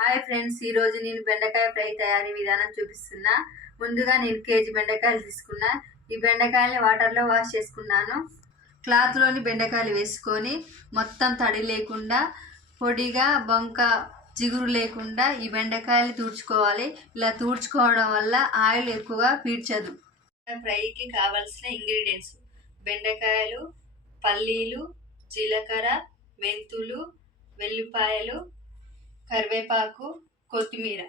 Hi friends, ఈరోజు నేను బెండకాయ ఫ్రై తయారీ విధానం చూపిస్తున్నా. ముందుగా నేను కేజీ బెండకాయలు తీసుకున్నా. ఈ బెండకాయలని వాటర్లో వాష్ చేసుకున్నాను. క్లాత్లోని బెండకాయలు వేసుకొని మొత్తం తడి లేకుండా పొడిగా బంక జిగురు లేకుండా ఈ బెండకాయలు తూడ్చుకోవాలి. ఇలా తూడ్చుకోవడం వల్ల ఆయిల్ ఎక్కువగా పీల్చదు. ఫ్రైకి కావాల్సిన ఇంగ్రీడియంట్స్: బెండకాయలు, పల్లీలు, జీలకర్ర, మెంతులు, వెల్లిపాయలు, కరివేపాకు, కొత్తిమీర.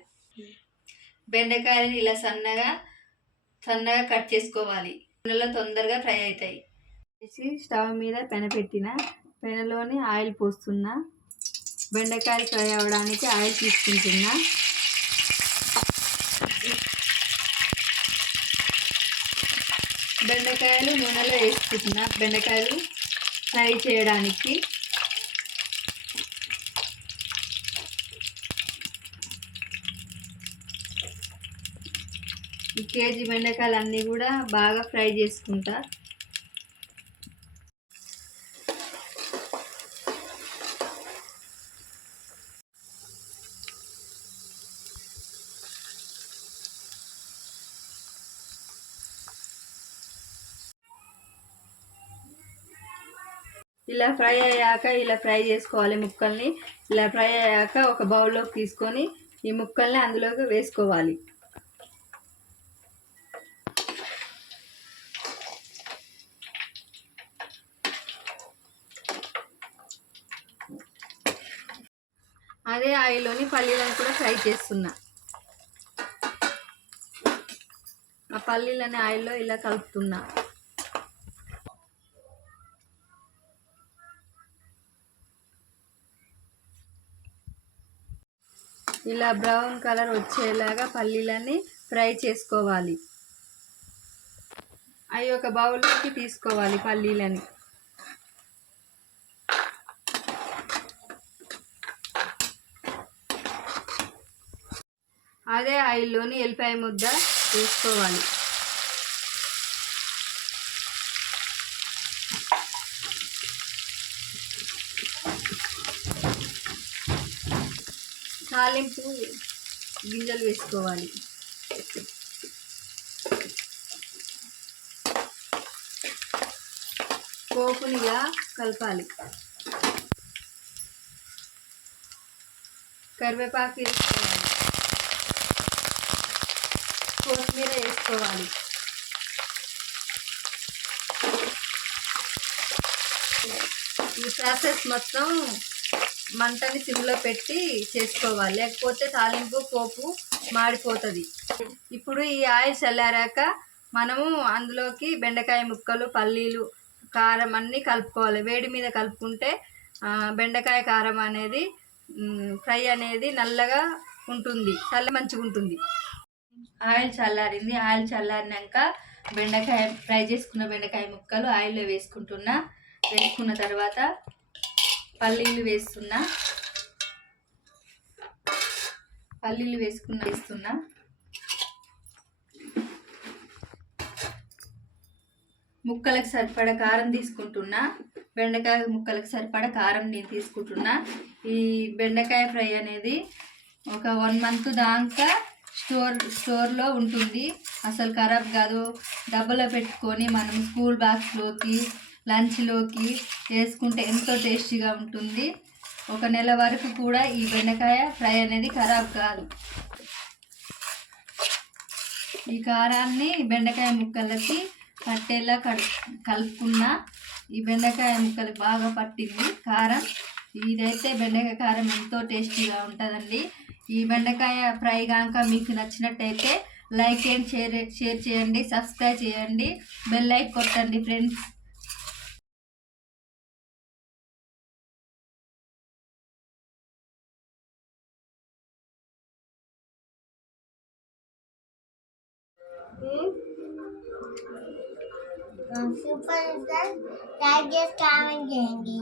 బెండకాయలని ఇలా సన్నగా కట్ చేసుకోవాలి. నూనెలో తొందరగా ఫ్రై అవుతాయి. స్టవ్ మీద పెన పెట్టిన పెనలోని ఆయిల్ పోస్తున్నా. బెండకాయలు ఫ్రై అవ్వడానికి ఆయిల్ తీసుకుంటున్నా. బెండకాయలు నూనెలో వేసుకుంటున్నా. బెండకాయలు ఫ్రై చేయడానికి ఈ కేజీ బెండకాయలు అన్నీ కూడా బాగా ఫ్రై చేసుకుంటా. ఇలా ఫ్రై అయ్యాక ఇలా ఫ్రై చేసుకోవాలి. ముక్కల్ని ఇలా ఫ్రై అయ్యాక ఒక బౌల్లోకి తీసుకొని ఈ ముక్కల్ని అందులోకి వేసుకోవాలి. అదే ఆయిల్లోని పల్లీలను కూడా ఫ్రై చేస్తున్నా. ఆ పల్లీలని ఆయిల్లో ఇలా కలుపుతున్నా. ఇలా బ్రౌన్ కలర్ వచ్చేలాగా పల్లీలని ఫ్రై చేసుకోవాలి. అవి ఒక బౌల్లోకి తీసుకోవాలి. పల్లీలని అదే ఆయిల్లోని ఎల్లిపాయ ముద్ద వేసుకోవాలి. తాలింపు గింజలు వేసుకోవాలి. పోపునిగా కలపాలి. కరివేపాకు వేసుకోవాలి. కొత్తిమీర వేసుకోవాలి. ఈ ప్రాసెస్ మొత్తం మంటని సిమ్లో పెట్టి చేసుకోవాలి, లేకపోతే తాలింపు పోపు మాడిపోతుంది. ఇప్పుడు ఈ ఆయిల్ చల్లారాక మనము అందులోకి బెండకాయ ముక్కలు, పల్లీలు, కారం అన్నీ కలుపుకోవాలి. వేడి మీద కలుపుకుంటే బెండకాయ కారం అనేది ఫ్రై అనేది నల్లగా ఉంటుంది, మంచిగా ఉంటుంది. ఆయిల్ చల్లారింది. ఆయిల్ చల్లారినాక బెండకాయ ఫ్రై చేసుకున్న బెండకాయ ముక్కలు ఆయిల్లో వేసుకుంటున్నా. వేసుకున్న తర్వాత పల్లీలు వేస్తున్నా. వేస్తున్నా. ముక్కలకు సరిపడా కారం తీసుకుంటున్నా. బెండకాయ ముక్కలకు సరిపడా కారం నేను తీసుకుంటున్నా. ఈ బెండకాయ ఫ్రై అనేది ఒక 1 మంత్ దాకా స్టోర్లో ఉంటుంది. అసలు ఖరాబ్ కాదు. డబ్బాలో పెట్టుకొని మనం స్కూల్ బాక్స్లోకి, లంచ్లోకి వేసుకుంటే ఎంతో టేస్టీగా ఉంటుంది. 1 నెల వరకు కూడా ఈ బెండకాయ ఫ్రై అనేది ఖరాబ్ కాదు. ఈ కారాన్ని బెండకాయ ముక్కలకి పట్టేలా కలుపుకున్న. ఈ బెండకాయ ముక్కలకి బాగా పట్టింది కారం. ఇదైతే బెండకాయ కారం ఎంతో టేస్టీగా ఉంటుందండి. ఈ బెండకాయ ఫ్రై కనుక మీకు నచ్చినట్టయితే లైక్ అండ్ షేర్ చేయండి, సబ్స్క్రైబ్ చేయండి, బెల్ ఐకాన్ కొట్టండి friends. Super star tiger comment करेंगे।